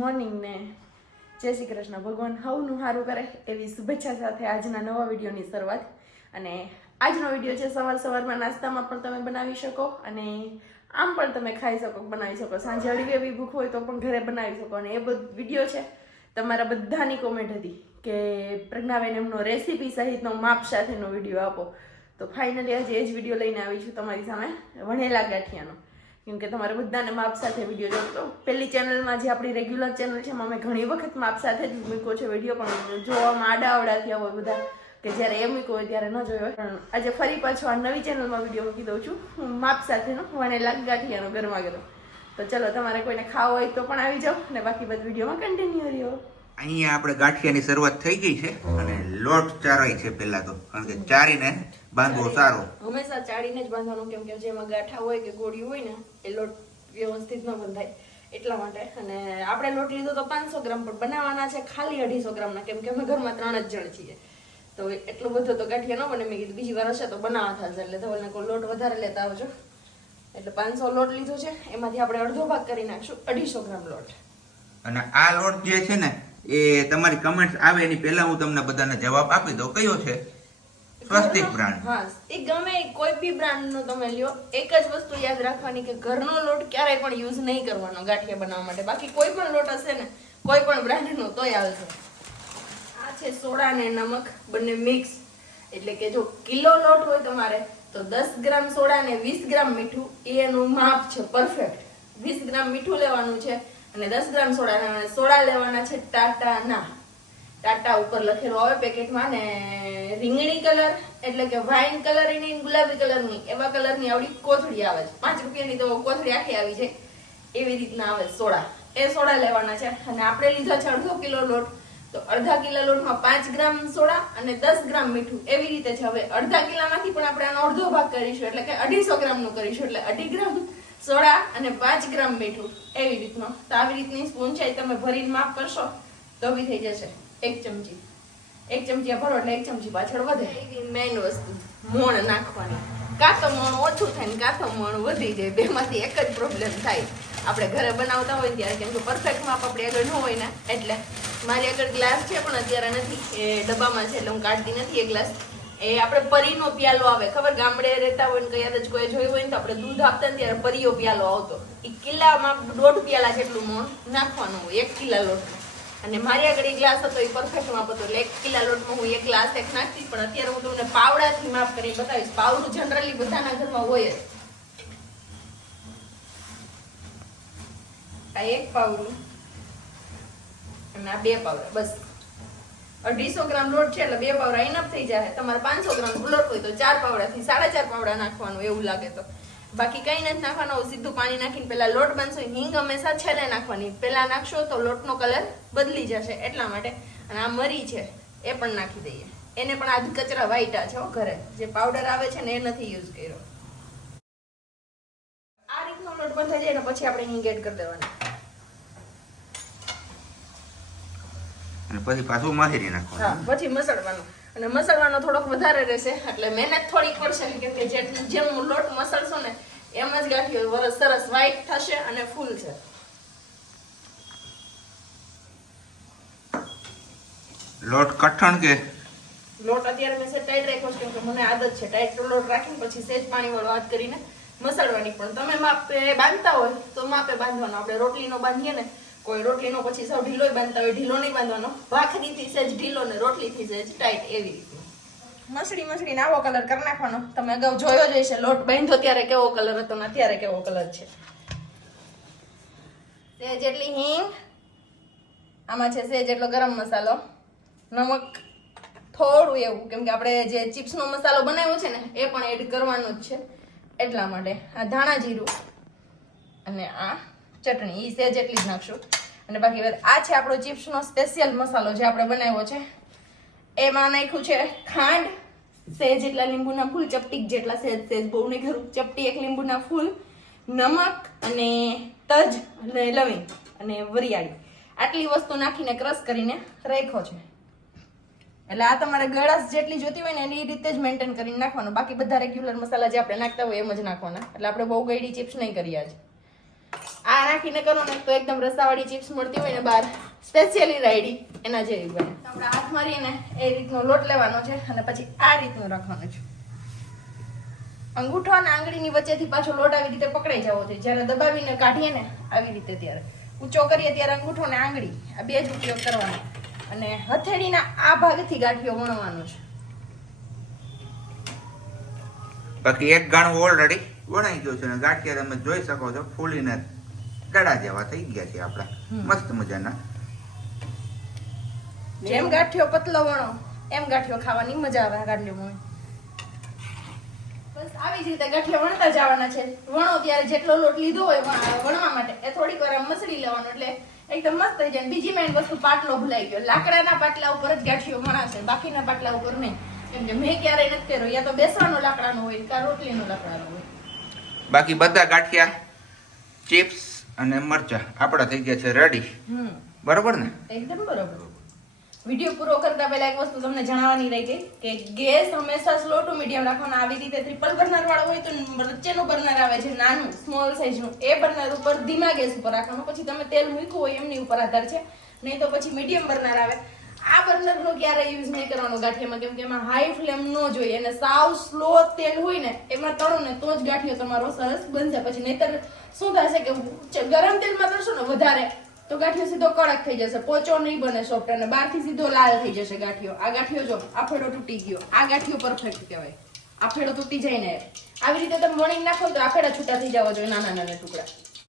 Morning ને જય શ્રી કૃષ્ણ. ભગવાન હવનું સારું કરે એવી શુભેચ્છા સાથે આજના નવા વિડીયોની શરૂઆત. અને આજનો વિડીયો છે સવારમાં નાસ્તામાં પણ તમે બનાવી શકો અને આમ પણ તમે ખાઈ શકો, બનાવી શકો. સાંજે અડવી એવી ભૂખ હોય તો પણ ઘરે બનાવી શકો. અને એ બધો વિડીયો છે તમારા બધાની કોમેન્ટ હતી કે પ્રજ્ઞાબેન એમનો રેસીપી સહિતનો માપ સાથેનો વિડીયો આપો. તો ફાઇનલી આજે એ જ વિડીયો લઈને આવી છું તમારી સામે, વણેલા ગાંઠિયાનો. કેમ કે તમારે બધાને માપ સાથે વિડીયો જોતો. પહેલી ચેનલમાં જે આપણી રેગ્યુલર ચેનલ છે એમાં મેં ઘણી વખત માપ સાથે જ મૂક્યો છે વિડીયો, પણ જોવામાં આડાઅવડા થયા હોય બધા કે જ્યારે એ મૂક્યો હોય ત્યારે ન જોયો. પણ આજે ફરી પાછો આ નવી ચેનલમાં વિડીયો મૂકી દઉં છું હું માપ સાથેનો વણેલા ગાંઠિયાનો ગરમા ગરમ. તો ચલો, તમારે કોઈને ખાવો હોય તો પણ આવી જાઓ અને બાકી બધા વિડીયોમાં કન્ટિન્યુ રહ્યો. અહીંયા આપણે ગાંઠિયાની શરૂઆત થઈ ગઈ છે અને લોટ ચારાય છે પહેલા તો, કારણ કે ચારીને બાંધવો સારો. હંમેશા ચાળીને જ બાંધવાનું, કેમ કે જેમાં ગાંઠા હોય કે ગોળી હોય ને એ લોટ વ્યવસ્થિત ન બંધાય એટલા માટે. અને આપણે લોટ લીધો તો 500 ગ્રામ, પણ બનાવવાના છે ખાલી 250 ગ્રામના, કેમ કે અમે ઘરમાં 3 જ જણ છીએ. તો એટલો બધો તો ગાંઠિયા ન બને. મેં કીધું બીજી વાર હશે તો બનાવવા થશે, એટલે ધવલને કોઈ લોટ વધારે લેતા આવજો. એટલે 500 લોટ લીધો છે, એમાંથી આપણે અડધો ભાગ કરી નાખશું 250 ગ્રામ લોટ. અને આ લોટ જે છે ને એ તમારી કમેન્ટ આવે એની પહેલા હું તમને બધાને જવાબ આપી દઉં. કયો છે? સ્વસ્તિક બ્રાન્ડ. હા, એ ગમે કોઈ બી બ્રાન્ડ નો તમે લ્યો, એક જ વસ્તુ યાદ રાખવાની કે ઘરનો લોટ ક્યારેય પણ યુઝ નહીં કરવાનો ગાંઠિયા બનાવવા માટે. બાકી કોઈ પણ લોટ હશે ને કોઈ પણ બ્રાન્ડ નો તોય આવશે. આ છે સોડા ને નમક બંને મિક્સ. એટલે કે જો કિલો લોટ હોય તમારે તો 10 ગ્રામ સોડા ને 20 ગ્રામ મીઠું, એનું માપ છે પરફેક્ટ. 20 ગ્રામ મીઠું લેવાનું છે અને 10 ગ્રામ સોડા લેવાના છે ટાટા ઉપર લખેલું આવે પેકેટમાં. ને રીંગણી કલર એટલે કે વાઇન કલર ની, ગુલાબી કલરની, એવા કલરની આવડી કોથળી આવે છે. 5 રૂપિયાની તો કોથળી આખી આવી જાય એવી રીતના આવે સોડા. એ સોડા લેવાના છે. અને આપણે લીધા છે 1/2 કિલો લોટ, તો 1/2 કિલો લોટમાં 5 ગ્રામ સોડા અને 10 ગ્રામ મીઠું એવી રીતે છે. હવે 1/2 કિલોમાંથી પણ આપણે આનો અડધો ભાગ કરીશું, એટલે કે 250 ગ્રામ નું કરીશું. એટલે 2.5 ગ્રામ સોડા અને 5 ગ્રામ મીઠું એવી રીતનો. તો આવી રીતની સ્પૂન છે તમે ભરીને માપ કરશો તો બી થઈ જશે. 1 ચમચી ભરો એટલે 1 ચમચી પાછળ વધે. મેઇન વસ્તુ મોણ નાખવાની. કાં તો મોણ ઓછું થાય ને કાં તો મોણ વધી જાય, બેમાંથી એક જ પ્રોબ્લેમ થાય આપણે ઘરે બનાવતા હોય ત્યારે. કેમ કે પરફેક્ટ માપ આપણે આગળ ન હોય ને એટલે. મારી આગળ ગ્લાસ છે પણ અત્યારે નથી, એ ડબ્બામાં છે એટલે હું કાઢતી નથી એ ગ્લાસ. એ આપણે પરીનો પ્યાલો આવે, ખબર? ગામડે રહેતા હોય ને કયાદ જ કોઈ જોયું હોય ને તો આપણે દૂધ આપતા ને ત્યારે પરીયો પ્યાલો આવતો. એ કિલ્લામાં 1.5 પ્યાલા જેટલું મોણ નાખવાનું હોય 1 કિલા લોટમાં. અને મારી આગળ એ ગ્લાસ હતો એ પરફેક્ટ માપ હતો, એટલે 1 કિલા લોટમાં હું 1 ગ્લાસ નાખતી. પણ અત્યારે હું તમને પાવડાથી માપ કરી બતાવીશ. પાવડું જનરલી બધાના ઘરમાં હોય જ. આ 1 પાવડું અને આ 2 પાવડા, બસ 250 ગ્રામ લોટ છે એટલે 2 પાવડા ઇનફ થઈ જાય. તમારે 500 ગ્રામ લોટ હોય તો 4 પાવડાથી 4.5 પાવડા નાખવાનું, એવું લાગે તો. બાકી કઈ નથી નાખવાનું. સીધું પાણી નાખીને પેલા લોટ બાંધશો. હિંગ હંમેશા છેલ્લે નાખવાની, પેલા નાખશો તો લોટનો કલર બદલી જશે એટલા માટે. અને આ મરી છે એ પણ નાખી દઈએ. એને પણ આજ કચરા વાઈટા છે ઘરે, જે પાવડર આવે છે ને એ નથી યુઝ કર્યો. આ રીતનો લોટ બંધાઈ જાય ને પછી આપણે હિંગ એડ કરી દેવાની. અને પછી પાછું માથેરી નાખવાનું. હા, પછી મસળવાનું. અને મસળવાનો થોડોક વધારે રહેશે એટલે મહેનત થોડીક પડશે, કેમ કે જેમ લોટ મસળશો ને એમ જ ગાંઠિયો સરસ વ્હાઈટ થશે અને ફૂલ છે. લોટ કઠણ કે લોટ અત્યારે મેં ટાઈટ રાખ્યો છે, કેમ કે મને આદત છે ટાઈટ લોટ રાખીને પછી સેજ પાણી વાળો હાથ કરીને મસળવાની. પણ તમે માપે બાંધતા હોય તો માપે બાંધવાનો. આપણે રોટલીનો બાંધીએ ને, કોઈ રોટલીનો પછી સૌ ઢીલો બાંધતા હોય, ઢીલો નહીં બાંધવાનો. ભાખરીથી સેજ ઢીલો ને રોટલીથી સેજ ટાઈટ, એવી રીતે મસળીને આવો કલર કરી નાખવાનો. તમે અગાઉ જોયો જ હશે લોટ બાંધ્યો ત્યારે કેવો કલર હતો ને અત્યારે કેવો કલર છે. સેજ જેટલી હિંગ, આમાં છે સેજ જેટલો ગરમ મસાલો, નમક થોડું એવું, કેમ કે આપણે જે ચિપ્સનો મસાલો બનાવ્યો છે ને એ પણ એડ કરવાનો જ છે એટલા માટે. આ ધાણા જીરું અને આ ચટણી એ સેજ એટલી જ નાખશું. અને બાકી આ છે આપણો ચિપ્સનો સ્પેશિયલ મસાલો જે આપણે બનાવ્યો છે. એમાં નાખ્યું છે ખાંડ, સેજ જેટલા લીંબુના ફૂલ, ચપટી જેટલા, સેજ બહુ નહીં ખરું, ચપટી 1 લીંબુના ફૂલ, નમક અને તજ અને લવિંગ અને વરિયાળી. આટલી વસ્તુ નાખીને ક્રશ કરીને રાખ્યો છે. એટલે આ તમારે ગળાસ જેટલી જોતી હોય ને એ રીતે જ મેન્ટેન કરીને નાખવાનું. બાકી બધા રેગ્યુલર મસાલા જે આપણે નાખતા હોય એમ જ નાખવાના. એટલે આપણે બહુ ગળી ચિપ્સ નહીં કરી આજે. આ નાખીને કરો ને તો એકદમ રસાવાળી ચિપ્સ મળતી હોય ને બહાર સ્પેશિયલી રાયડી એના જેવી બને. આપણે હાથ મારીને એ રીતનો લોટ લેવાનો છે અને પછી આ રીતનું રાખવાનું છે. અંગૂઠો અને આંગળીની વચ્ચેથી પાછો લોટ આવી રીતે પકડાઈ જવો જોઈએ. જ્યારે દબાવીને કાઢીએ ને આવી રીતે ત્યારે ઊંચો કરીએ ત્યારે અંગૂઠો અને આંગળી આ બે જ ઉપયોગ કરવાનો અને હથેળીના આ ભાગથી ગાંઠિયો વણવાનો છે. બાકી એક ગાણું ઓલરેડી વણાઈ ગયું છે અને ગાંઠિયા તમે જોઈ શકો છો ફૂલીને ગળા જેવા થઈ ગયા છે આપણા મસ્ત મજાના. જેમ ગાંઠિયો પતલો વણો એમ ગાંઠિયો ખાવાની મજા આવે. ગાંઠિયો બસ આવી જ રીતે ગાંઠિયા વણતા જવાના છે. વણો ત્યારે જેટલો લોટ લીધો હોય વણવા માટે એ થોડીક વાર મસળી લેવાનો એટલે એકદમ મસ્ત થઈ જાય. બીજી મેઇન વસ્તુ પાટલો ભૂલાઈ ગયો. લાકડાના પાટલા ઉપર જ ગાંઠિયો વણાશે, બાકીના પાટલા ઉપર નહીં. કેમ કે મેં ક્યારેય નથી કર્યો. યા તો બેસવાનો લાકડાનો હોય કે રોટલીનો લાકડાનો હોય. બાકી બધા ગાંઠિયા ચિપ્સ અને મરચા આપડા થઈ ગયા છે રેડી. બરોબર ને? એકદમ બરોબર. વિડિયો પૂરો કરતા પહેલા એક વસ્તુ તમને જણાવવાની રહી ગઈ કે ગેસ હંમેશા સ્લો ટુ મીડિયમ રાખવાનો. આવી રીતે ટ્રિપલ બર્નર વાળો હોય તો વચ્ચેનું બર્નર આવે છે નાનું સ્મોલ સાઈઝનું, એ બર્નર ઉપર ધીમા ગેસ ઉપર રાખવાનું. પછી તમે તેલ મૂક્યું હોય એમની ઉપર આધાર છે, નહીં તો પછી મીડિયમ બર્નર આવે. આ બર્નરનો ક્યારે યુઝ નહીં કરવાનો ગાંઠિયામાં, કેમ કે એમાં હાઈ ફ્લેમ ન જોઈએ અને સાવ સ્લો તેલ હોય ને એમાં તળો ને તો જ ગાંઠિયો તમારો સરસ બનશે. પછી નહીતર શું થશે કે ગરમ તેલમાં તળશો ને વધારે તો ગાંઠિયો સીધો કડક થઈ જશે, પોચો નહીં બને સોફ્ટ અને બહારથી સીધો લાલ થઈ જશે ગાંઠિયો. આ ગાંઠિયો જો આફેડો તૂટી ગયો, આ ગાંઠિયો પરફેક્ટ કહેવાય. આફેડો તૂટી જાય ને આવી રીતે તમે વણી નાખો તો આફેડા છૂટા થઈ જવા જોઈએ, નાના નાના ટુકડા.